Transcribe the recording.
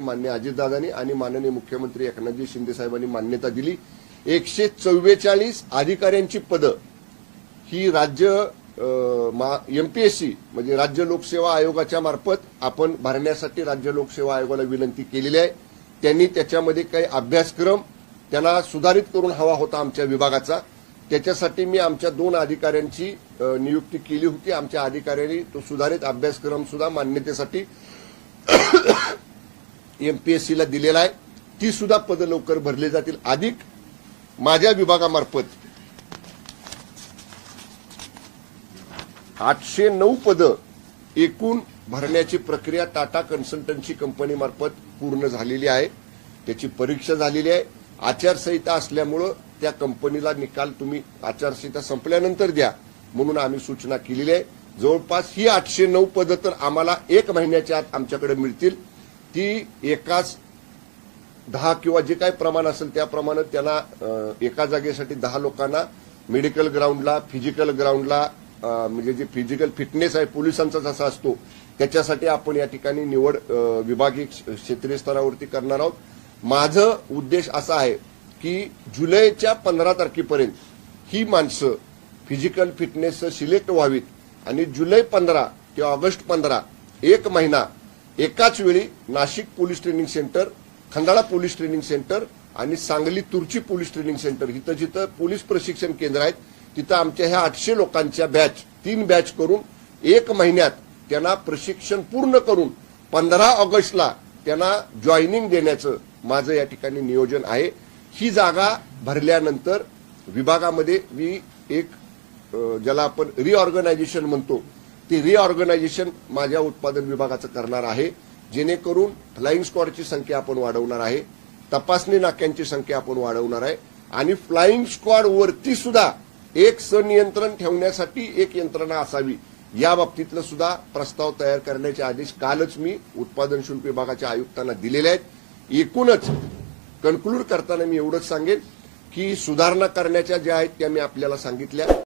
माननीय अजितदादांनी आणि माननीय मुख्यमंत्री एकनाथजी शिंदे साहेबांनी मान्यता दिली। 144 अधिकाऱ्यांची पद ही राज्य एमपीएससी म्हणजे राज्य लोकसेवा आयोगाच्या मार्फत आपण भरण्यासाठी राज्य लोकसेवा आयोगाला विनंती केलेली आहे। त्यांनी त्याच्यामध्ये काही अभ्यासक्रम त्यांना सुधारित करून हवा होता आमच्या विभागाचा। त्याच्यासाठी मी आमच्या 2 अधिकाऱ्यांची नियुक्ती केली होती। आमच्या अधिकाऱ्यांनी तो सुधारित अभ्यासक्रम सुद्धा मान्यतेसाठी एमपीएससी ला दिलेला आहे। ती सुद्धा पद लवकर भरली जातील। अधिक माझ्या विभागामार्फत 809 पद एकूण भरण्याची प्रक्रिया टाटा कन्सल्टन्सी कंपनी मार्फत पूर्ण झालेली आहे। त्याची परीक्षा झालेली आहे। आचारसंहिता असल्यामुळे त्या कंपनीला निकाल तुम्ही आचारसंहिता संपल्यानंतर द्या म्हणून आम्ही सूचना केलेली आहे। जवळपास ही 809 पद तर आम्हाला 1 महिन्याच्या आत आमच्याकडे मिळतील। ती एकाच 10 किंवा जे काही प्रमाण असेल त्याप्रमाणे त्यांना एका जागेसाठी 10 लोकांना मेडिकल ग्राउंडला फिजिकल ग्राउंडला म्हणजे जे फिजिकल फिटनेस आहे पोलिसांचा जसा असतो त्याच्यासाठी आपण या ठिकाणी निवड विभागीय क्षेत्रीय स्तरावरती करणार आहोत। माझं उद्देश असा आहे की जुलैच्या 15 तारखेपर्यंत ही माणसं फिजिकल फिटनेस सिलेक्ट व्हावीत आणि जुलै 15 ते ऑगस्ट 15 1 महिना एकाच वेळी Nashik police training centre, Khandala police training centre आणि सांगली तुर्ची पोलीस ट्रेनिंग सेंटर इथं जिथं पोलीस प्रशिक्षण केंद्र आहेत तिथं आमच्या ह्या 800 लोकांच्या बॅच 3 बॅच करून 1 महिन्यात त्यांना प्रशिक्षण पूर्ण करून 15 ऑगस्टला त्यांना जॉईनिंग देण्याचं माझं या ठिकाणी नियोजन आहे। ही जागा भरल्यानंतर विभागामध्ये मी एक ज्याला आपण रिऑर्गनायझेशन म्हणतो ते रिऑर्गनायझेशन माझ्या उत्पादन विभागाचं करणार आहे, जेणेकरून फ्लाइंग स्क्वॉडची संख्या आपण वाढवणार आहे, तपासणी नाक्यांची संख्या आपण वाढवणार आहे आणि फ्लाइंग स्क्वॉड वरती सुद्धा एक संनियंत्रण ठेवण्यासाठी एक यंत्रणा असावी या बाबतीतलं सुद्धा प्रस्ताव तयार करण्याचे आदेश कालच मी उत्पादन शुल्क विभागाच्या आयुक्तांना दिलेले आहेत। एकूणच कन्क्लूड करताना मी एवढंच सांगेन की सुधारणा करण्याच्या ज्या आहेत त्या मी आपल्याला सांगितल्या।